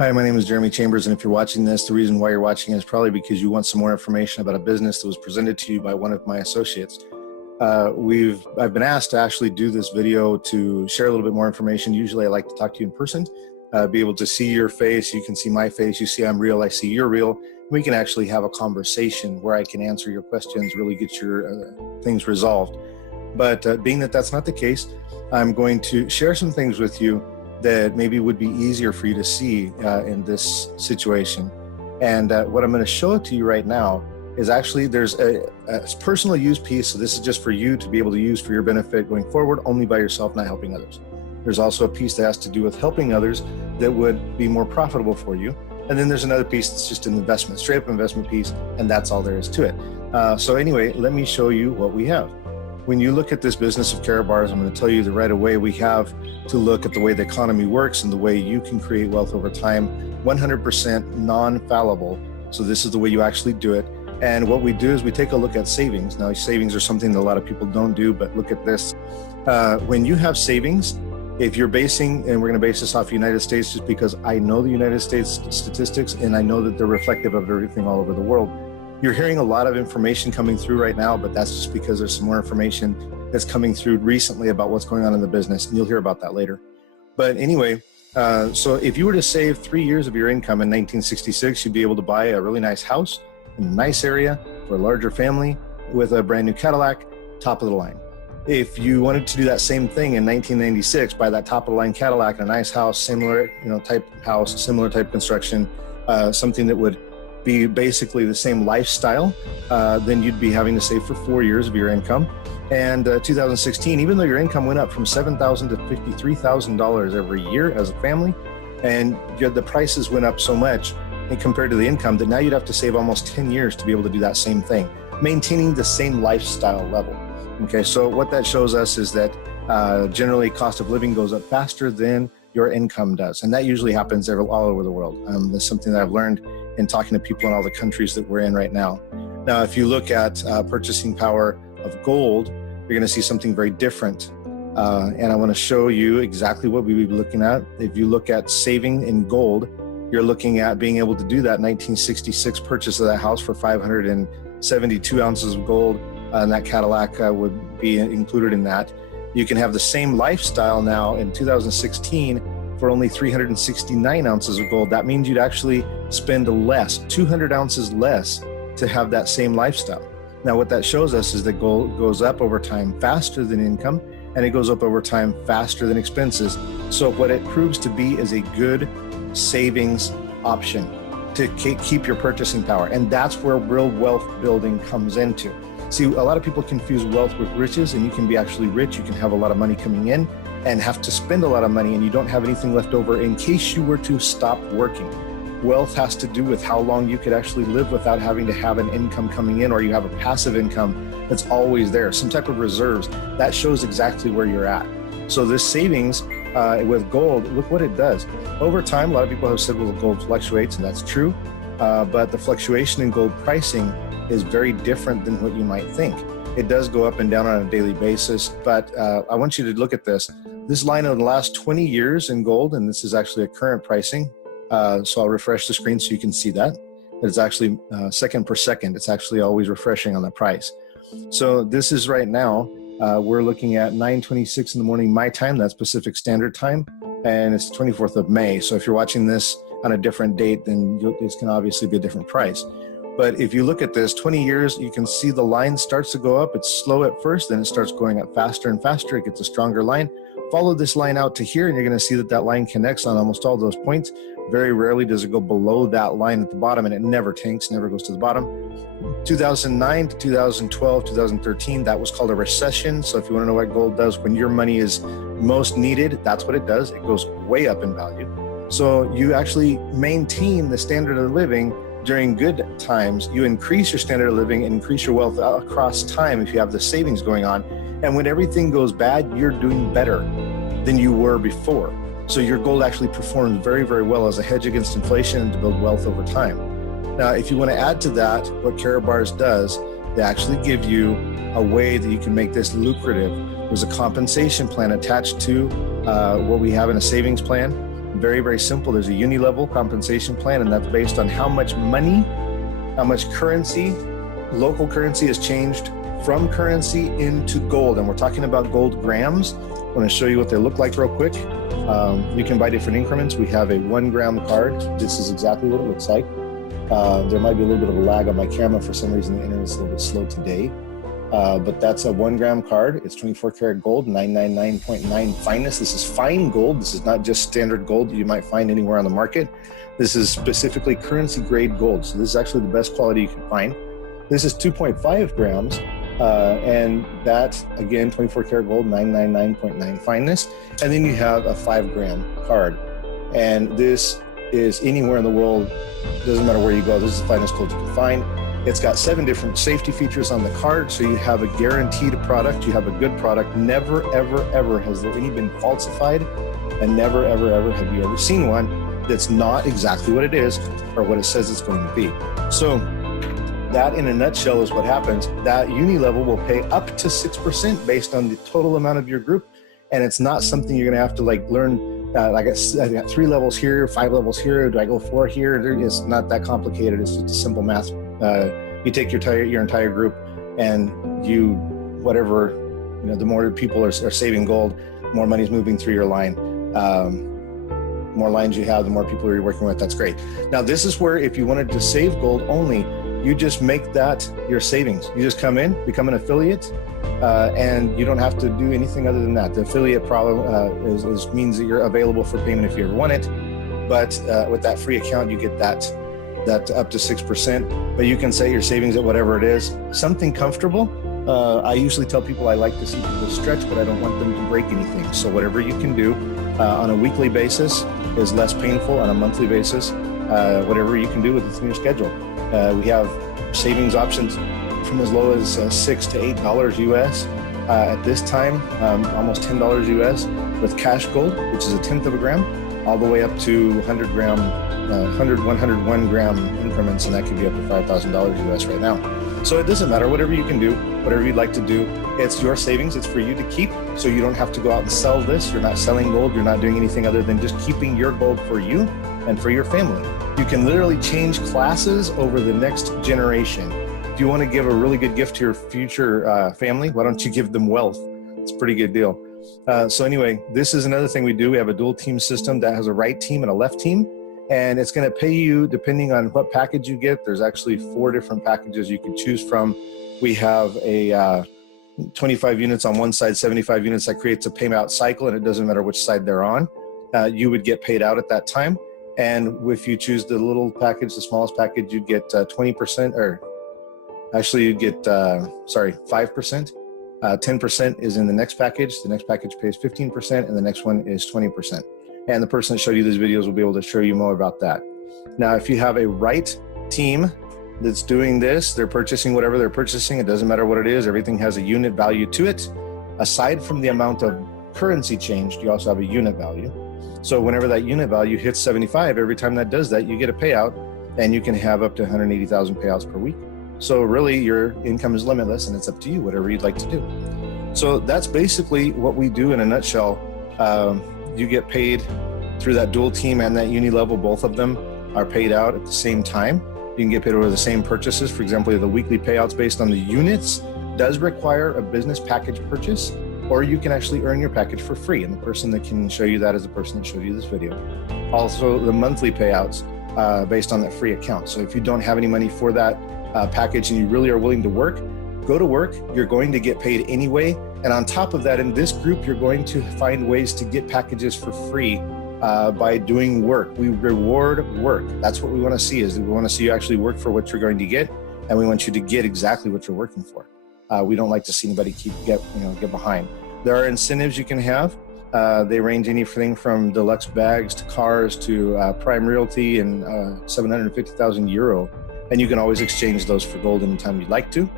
Hi, my name is Jeremy Chambers, and if you're watching this, the reason why you're watching is probably because you want some more information about a business that was presented to you by one of my associates. I've been asked to actually do this video to share a little bit more information. Usually I like to talk to you in person, be able to see your face. You can see my face. You see I'm real. I see you're real. We can actually have a conversation where I can answer your questions, really get your things resolved. But being that that's not the case, I'm going to share some things with you that maybe would be easier for you to see in this situation. And what I'm going to show it to you right now is actually there's a personal use piece. So this is just for you to be able to use for your benefit going forward, only by yourself, not helping others. There's also a piece that has to do with helping others that would be more profitable for you. And then there's another piece that's just an investment, straight up investment piece, and that's all there is to it. So anyway, let me show you what we have. When you look at this business of Karatbars, I'm going to tell you that right away we have to look at the way the economy works and the way you can create wealth over time, 100% non-fallible. So this is the way you actually do it. And what we do is we take a look at savings. Now, savings are something that a lot of people don't do, but look at this. When you have savings, if you're basing, and we're going to base this off the United States just because I know the United States statistics and I know that they're reflective of everything all over the world. You're hearing a lot of information coming through right now, but that's just because there's some more information that's coming through recently about what's going on in the business, and you'll hear about that later. But anyway, so if you were to save 3 years of your income in 1966, you'd be able to buy a really nice house in a nice area for a larger family with a brand new Cadillac, top of the line. If you wanted to do that same thing in 1996, buy that top of the line Cadillac and a nice house, similar type house, similar type construction, something that would be basically the same lifestyle, then you'd be having to save for 4 years of your income. And 2016, even though your income went up from $7,000 to $53,000 every year as a family, and the prices went up so much and compared to the income that now you'd have to save almost 10 years to be able to do that same thing, maintaining the same lifestyle level. Okay, so what that shows us is that generally cost of living goes up faster than your income does. And that usually happens all over the world. That's something that I've learned in talking to people in all the countries that we're in right now. Now, if you look at purchasing power of gold, you're going to see something very different. And I want to show you exactly what we would be looking at. If you look at saving in gold, you're looking at being able to do that 1966 purchase of that house for 572 ounces of gold, and that Cadillac would be included in that. You can have the same lifestyle now in 2016 for only 369 ounces of gold. That means you'd actually spend less, 200 ounces less to have that same lifestyle. Now, what that shows us is that gold goes up over time faster than income, and it goes up over time faster than expenses. So what it proves to be is a good savings option to keep your purchasing power. And that's where real wealth building comes into. See, a lot of people confuse wealth with riches, and you can be actually rich. You can have a lot of money coming in and have to spend a lot of money, and you don't have anything left over in case you were to stop working. Wealth has to do with how long you could actually live without having to have an income coming in, or you have a passive income that's always there, some type of reserves. That shows exactly where you're at. So this savings with gold, look what it does. Over time, a lot of people have said, well, gold fluctuates, and that's true. But the fluctuation in gold pricing is very different than what you might think. It does go up and down on a daily basis, but I want you to look at this. This line of the last 20 years in gold, and this is actually a current pricing. So I'll refresh the screen so you can see that. It's actually second per second. It's actually always refreshing on the price. So this is right now, we're looking at 9:26 in the morning, my time, that's Pacific Standard Time, and it's 24th of May. So if you're watching this on a different date, then it's going to obviously be a different price. But if you look at this, 20 years, you can see the line starts to go up. It's slow at first, then it starts going up faster and faster. It gets a stronger line. Follow this line out to here, and you're going to see that that line connects on almost all those points. Very rarely does it go below that line at the bottom, and it never tanks, never goes to the bottom. 2009 to 2012, 2013, that was called a recession. So if you want to know what gold does when your money is most needed, that's what it does. It goes way up in value. So you actually maintain the standard of living during good times. You increase your standard of living and increase your wealth across time if you have the savings going on. And when everything goes bad, you're doing better than you were before. So your gold actually performs very, very well as a hedge against inflation and to build wealth over time. Now, if you want to add to that, what Karatbars does, they actually give you a way that you can make this lucrative. There's a compensation plan attached to what we have in a savings plan. Very, very simple. There's a uni-level compensation plan, and that's based on how much money, how much currency, local currency has changed from currency into gold. And we're talking about gold grams. I want to show you what they look like real quick. You can buy different increments. We have a 1 gram card. This is exactly what it looks like. There might be a little bit of a lag on my camera. For some reason, the internet's a little bit slow today. But that's a 1 gram card. It's 24 karat gold, 999.9 fineness. This is fine gold. This is not just standard gold that you might find anywhere on the market. This is specifically currency grade gold. So this is actually the best quality you can find. This is 2.5 grams. And that, again, 24 karat gold, 999.9 fineness. And then you have a 5 gram card. And this is anywhere in the world, doesn't matter where you go, this is the finest gold you can find. It's got 7 different safety features on the card, so you have a guaranteed product, you have a good product. Never, ever, ever has there any been falsified, and never, ever, ever have you ever seen one that's not exactly what it is or what it says it's going to be. So that, in a nutshell, is what happens. That uni level will pay up to 6% based on the total amount of your group, and it's not something you're going to have to learn. I got 3 levels here, 5 levels here. Do I go 4 here? It's not that complicated. It's just a simple math. You take your entire group, and whatever, the more people are saving gold, more money's moving through your line. More lines you have, the more people you're working with. That's great. Now, this is where, if you wanted to save gold only, you just make that your savings. You just come in, become an affiliate, and you don't have to do anything other than that. The affiliate means that you're available for payment if you ever want it. But with that free account, you get that up to 6%. But you can set your savings at whatever it is. Something comfortable. I usually tell people I like to see people stretch, but I don't want them to break anything. So whatever you can do on a weekly basis is less painful. On a monthly basis, whatever you can do within your schedule. We have savings options from as low as $6 to $8 US at this time, almost $10 US with cash gold, which is 1/10 of a gram, all the way up to 101 gram increments, and that could be up to $5,000 US right now. So it doesn't matter, whatever you can do, whatever you'd like to do, it's your savings, it's for you to keep, so you don't have to go out and sell this. You're not selling gold, you're not doing anything other than just keeping your gold for you and for your family. You can literally change classes over the next generation. If you want to give a really good gift to your future family, why don't you give them wealth? It's a pretty good deal. So anyway, this is another thing we do. We have a dual team system that has a right team and a left team, and it's going to pay you depending on what package you get. There's actually 4 different packages you can choose from. We have a 25 units on one side, 75 units. That creates a payout cycle, and it doesn't matter which side they're on. You would get paid out at that time. And if you choose the little package, the smallest package, you'd get 20%, or actually you'd get, 5%. 10% is in the next package. The next package pays 15%, and the next one is 20%. And the person that showed you these videos will be able to show you more about that. Now, if you have a right team that's doing this, they're purchasing whatever they're purchasing. It doesn't matter what it is. Everything has a unit value to it. Aside from the amount of currency changed, you also have a unit value. So whenever that unit value hits 75, every time that does that, you get a payout, and you can have up to 180,000 payouts per week. So really, your income is limitless, and it's up to you, whatever you'd like to do. So that's basically what we do in a nutshell. You get paid through that dual team and that uni level. Both of them are paid out at the same time. You can get paid over the same purchases. For example, the weekly payouts based on the units does require a business package purchase, or you can actually earn your package for free. And the person that can show you that is the person that showed you this video. Also, the monthly payouts based on that free account. So if you don't have any money for that package and you really are willing to work, go to work. You're going to get paid anyway. And on top of that, in this group, you're going to find ways to get packages for free by doing work. We reward work. That's what we want to see, is we want to see you actually work for what you're going to get, and we want you to get exactly what you're working for. We don't like to see anybody get behind. There are incentives you can have. They range anything from deluxe bags to cars to prime realty and 750,000 euro. And you can always exchange those for gold anytime you'd like to.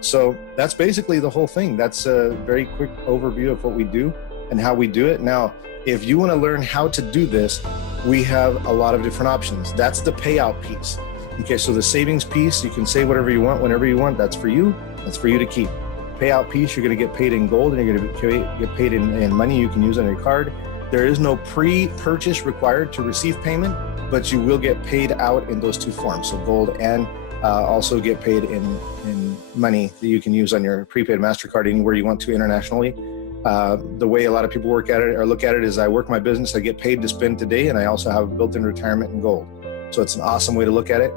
So that's basically the whole thing. That's a very quick overview of what we do and how we do it. Now, if you want to learn how to do this, we have a lot of different options. That's the payout piece. Okay, so the savings piece, you can save whatever you want, whenever you want. That's for you. That's for you to keep. Payout piece, you're going to get paid in gold, and you're going to get paid in money you can use on your card. There is no pre-purchase required to receive payment, but you will get paid out in those two forms. So gold and also get paid in money that you can use on your prepaid MasterCard anywhere you want to internationally. The way a lot of people work at it or look at it is I work my business, I get paid to spend today, and I also have a built-in retirement in gold. So it's an awesome way to look at it.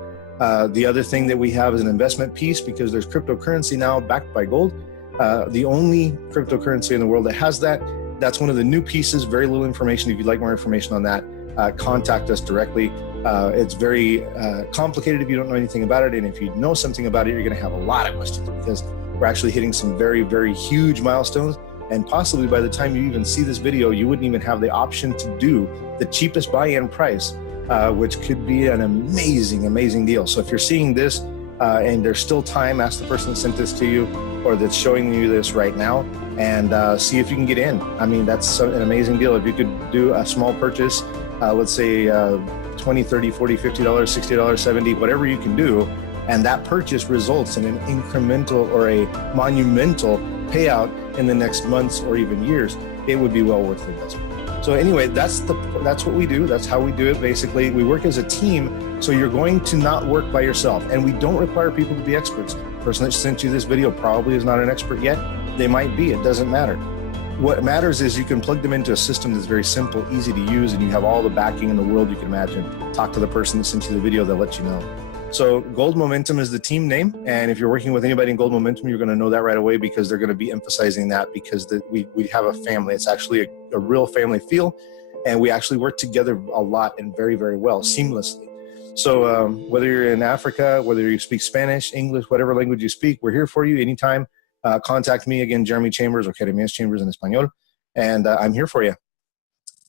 The other thing that we have is an investment piece because there's cryptocurrency now backed by gold. The only cryptocurrency in the world that has that. That's one of the new pieces, very little information. If you'd like more information on that, contact us directly. It's very complicated if you don't know anything about it. And if you know something about it, you're going to have a lot of questions because we're actually hitting some very, very huge milestones. And possibly by the time you even see this video, you wouldn't even have the option to do the cheapest buy-in price, which could be an amazing, amazing deal. So if you're seeing this and there's still time, ask the person that sent this to you or that's showing you this right now and see if you can get in. I mean, that's an amazing deal. If you could do a small purchase, let's say $20, $30, $40, $50, $60, $70, whatever you can do, and that purchase results in an incremental or a monumental payout in the next months or even years, it would be well worth the investment. So anyway, that's what we do. That's how we do it. Basically, we work as a team. So you're going to not work by yourself, and we don't require people to be experts. The person that sent you this video probably is not an expert yet. They might be, it doesn't matter. What matters is you can plug them into a system that's very simple, easy to use, and you have all the backing in the world you can imagine. Talk to the person that sent you the video, they'll let you know. So Goldmomentum is the team name. And if you're working with anybody in Goldmomentum, you're going to know that right away because they're going to be emphasizing that because we have a family. It's actually a real family feel. And we actually work together a lot and very, very well, seamlessly. So whether you're in Africa, whether you speak Spanish, English, whatever language you speak, we're here for you anytime. Contact me again, Jeremy Chambers or Jeremias Chambers in Espanol. And I'm here for you.